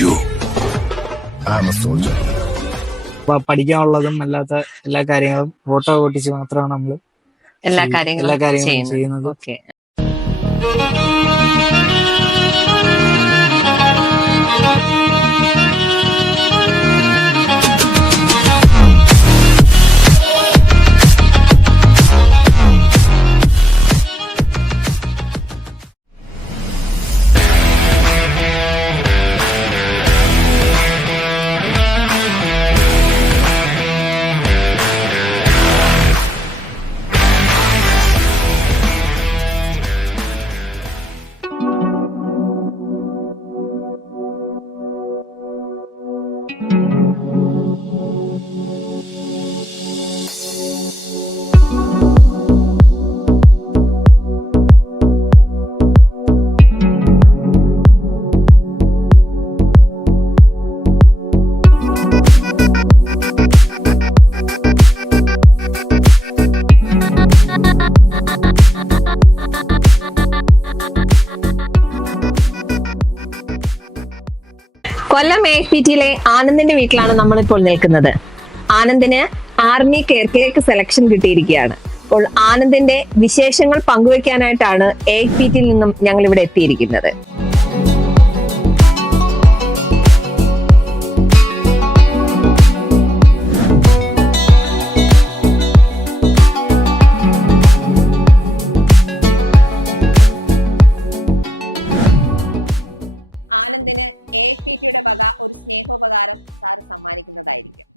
You. I'm a soldier. പഠിക്കാനുള്ളതും അല്ലാത്ത എല്ലാ കാര്യങ്ങളും ഫോട്ടോ ഓട്ടിച്ച് മാത്രമാണ് നമ്മൾ എല്ലാ എല്ലാ കാര്യങ്ങളും കാര്യങ്ങളും ചെയ്യുന്നത്. ഓക്കെ. കൊല്ലം AFPT-യിലെ ആനന്ദിന്റെ വീട്ടിലാണ് നമ്മളിപ്പോൾ നിൽക്കുന്നത്. ആനന്ദിന് ആർമി കെയർടേക്ക് സെലക്ഷൻ കിട്ടിയിരിക്കുകയാണ്. അപ്പോൾ ആനന്ദിന്റെ വിശേഷങ്ങൾ പങ്കുവെക്കാനായിട്ടാണ് AFPT-യിൽ നിന്നും ഞങ്ങൾ ഇവിടെ എത്തിയിരിക്കുന്നത്. ആനന്ദിന് AFPT-യുടെ വക ഒരു സ്നേഹോപകാരം സാറ് സമ്മാനിക്കുന്നതായിരിക്കും.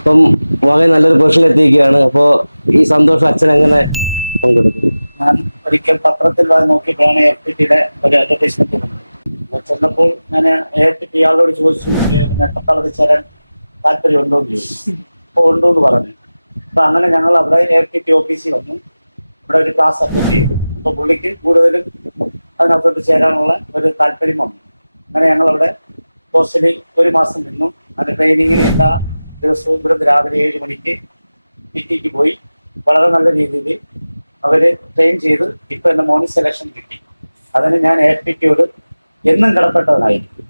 ഇപ്പം മകൻ നല്ലൊരു പൊസിഷനിൽ എത്തിയിരിക്കുകയാണ്. അപ്പോ ഈ സന്തോഷം അച്ഛൻ എങ്ങനെ പങ്കെടുക്കും? ഞാൻ ഒരിക്കൽ പത്രത്തിൽ നോക്കിയിട്ടാണ് AFPT-യുടെ ഒരു അഡ്വർടൈസ്മെന്റ് ചെന്നപ്പോൾ ഞാൻ AFPT ആളോട് ചോദിച്ചു, പിന്നെ പട്ടാളത്തിൽ ചേരാൻ താല്പര്യമുണ്ടോ എന്ന് ചോദിച്ചു. അപ്പോൾ ഉണ്ടോന്ന് പറഞ്ഞു. അപ്പൊ അങ്ങനെ ഞങ്ങൾ അവിടെ AFPT ഓഫീസിൽ വന്നു. ഇവിടെ ഒരു ക്ലാസ് അറ്റൻഡ് ചെയ്തു. അപ്പോൾ പുള്ളിക്ക് കൂടുതലും അതിനകത്തോട്ട് ചേരാനുള്ള ഒരു താല്പര്യം വന്നു. അങ്ങനെ ഞങ്ങളവിടെ പോസ്റ്റിൽ ഒരു മാസം നിന്നു. അതിന്റെ ട്രെയിനിങ്ങിന് എല്ലാ ദിവസവും ഇവിടുന്ന് രാവിലെ 7 മണിക്ക് PT-ക്ക് പോയി വളരെ നല്ല രീതിയിൽ അവര് ട്രെയിൻ ചെയ്ത് ഇപ്പൊ എന്റെ മോർണിംഗ് സെലക്ഷൻ കിട്ടി. അതിന് ഞാൻ AFPT-യോട് എന്നും കടപ്പെട്ടവനായിരിക്കും.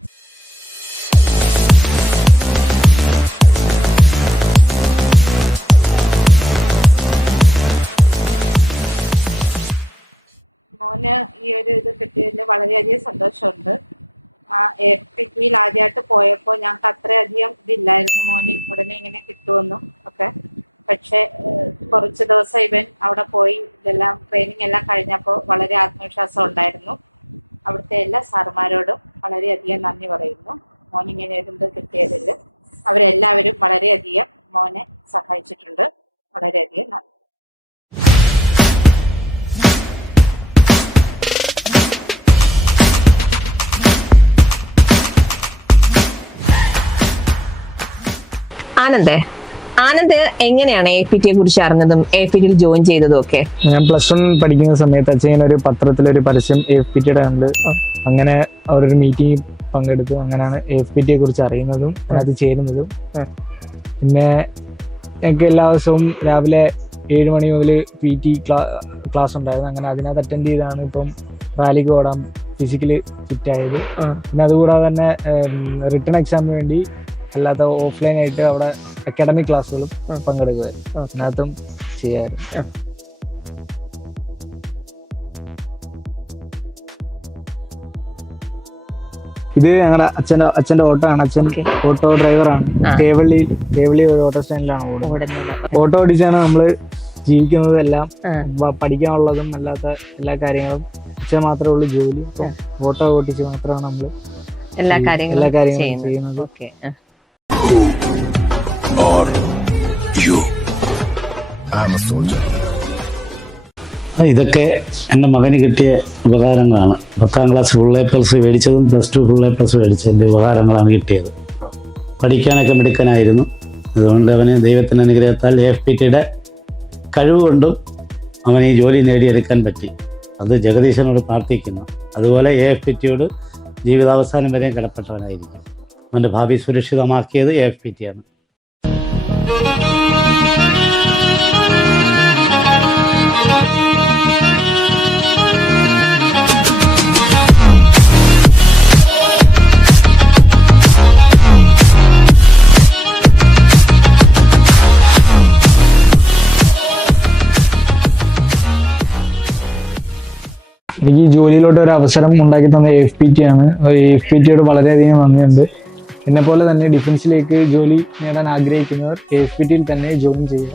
മോന് ഈ ഒരു ഇത് കിട്ടിയതിൽ വളരെയധികം സന്തോഷമുണ്ട്. AFPT-യിൽ ആദ്യമായിട്ട് പോയപ്പോൾ ഞങ്ങൾക്ക് അത്രയധികം ഇതില്ലായിരുന്നു മോന് ഉടനെ ഇങ്ങനെ കിട്ടുമെന്നും ഒക്കെ. പക്ഷെ കുറച്ച് ദിവസം ഇവൻ അവിടെ പോയി ഇതെല്ലാം ട്രെയിനിങ് എല്ലാം കഴിഞ്ഞപ്പോൾ വളരെ ആത്മവിശ്വാസം ഉണ്ടായിരുന്നു. അവിടുത്തെ എല്ലാ സാറുമാരോടും വളരെയധികം നന്ദി പറയുന്നു. മോനിങ്ങനെ ഇത് കിട്ടിയതിൽ അവരെല്ലാവരും വളരെയധികം മോനെ സഹായിച്ചിട്ടുണ്ട്. വളരെയധികം നന്ദി. ആനന്ദ് എങ്ങനെയാണ് AFPT-യെ കുറിച്ച് അറിഞ്ഞതും AFPT-യിൽ ജോയിൻ ചെയ്തതും ഒക്കെ? ഞാൻ +1 പഠിക്കുന്ന സമയത്ത് അച്ഛൻ ഒരു പത്രത്തിലൊരു പരസ്യം AFPT-യുടെ കണ്ട് അങ്ങനെ അവരൊരു മീറ്റിംഗ് പങ്കെടുത്തു. അങ്ങനെയാണ് AFPT-യെ കുറിച്ച് അറിയുന്നതും അത് ചേരുന്നതും. പിന്നെ ഞങ്ങൾക്ക് എല്ലാ ദിവസവും രാവിലെ 7 മണി മുതൽ PT ക്ലാസ് ഉണ്ടായിരുന്നു. അങ്ങനെ അതിനകത്ത് അറ്റൻഡ് ചെയ്താണ് ഇപ്പം റാലിക്ക് ഓടാൻ ഫിസിക്കലി ഫിറ്റ് ആയത്. പിന്നെ അതുകൂടാതെ തന്നെ റിട്ടേൺ എക്സാമിന് വേണ്ടി അല്ലാത്ത ഓഫ്ലൈൻ ആയിട്ട് അവിടെ അക്കാഡമിക് ക്ലാസ്സുകളും പങ്കെടുക്കുമായിരുന്നു. അതിനകത്തും ചെയ്യാറുണ്ട്. ഇത് ഞങ്ങളുടെ അച്ഛന്റെ ഓട്ടോ ആണ്. അച്ഛൻ ഓട്ടോ ഡ്രൈവറാണ്. തേവള്ളി ഒരു ഓട്ടോ സ്റ്റാൻഡിലാണ് ഓടുന്നത്. ഓട്ടോ ഓടിച്ചാണ് നമ്മള് ജീവിക്കുന്നതും എല്ലാം. പഠിക്കാനുള്ളതും അല്ലാത്ത എല്ലാ കാര്യങ്ങളും അച്ഛൻ മാത്രമേ ഉള്ളൂ ജോലി. ഓട്ടോ ഓടിച്ച് മാത്രമാണ് നമ്മള് എല്ലാ കാര്യങ്ങളും ചെയ്യുന്നത്. Who are you? I'm a soldier. ഇതൊക്കെ എൻ്റെ മകന് കിട്ടിയ ഉപകാരങ്ങളാണ്. 10ാം ക്ലാസ് ഫുൾ എ പ്ലസ് മേടിച്ചതും +2 ഫുൾ എ പ്ലസ് മേടിച്ചതിൻ്റെ ഉപകാരങ്ങളാണ് കിട്ടിയത്. പഠിക്കാനൊക്കെ മിടുക്കനായിരുന്നു. അതുകൊണ്ട് അവന് ദൈവത്തിൻ്റെ അനുഗ്രഹത്താൽ AFPTയുടെ കഴിവ് കൊണ്ടും അവന് ഈ ജോലി നേടിയെടുക്കാൻ പറ്റി. അത് ജഗദീശനോട് പ്രാർത്ഥിക്കുന്നു. അതുപോലെ AFPTയോട് ജീവിതാവസാനം വരെയും കടപ്പെട്ടവനായിരിക്കും. അവൻ്റെ ഭാവി സുരക്ഷിതമാക്കിയത് AFPTയാണ്. എനിക്ക് ഈ ജോലിയിലോട്ട് ഒരു അവസരം ഉണ്ടാക്കി തന്ന AFPT ആണ്. AFPTയോട് വളരെയധികം നന്ദിയുണ്ട്. എന്നെ പോലെ തന്നെ ഡിഫൻസിലേക്ക് ജോലി നേടാൻ ആഗ്രഹിക്കുന്നവർ AFPTയിൽ തന്നെ ജോയിൻ ചെയ്യുക.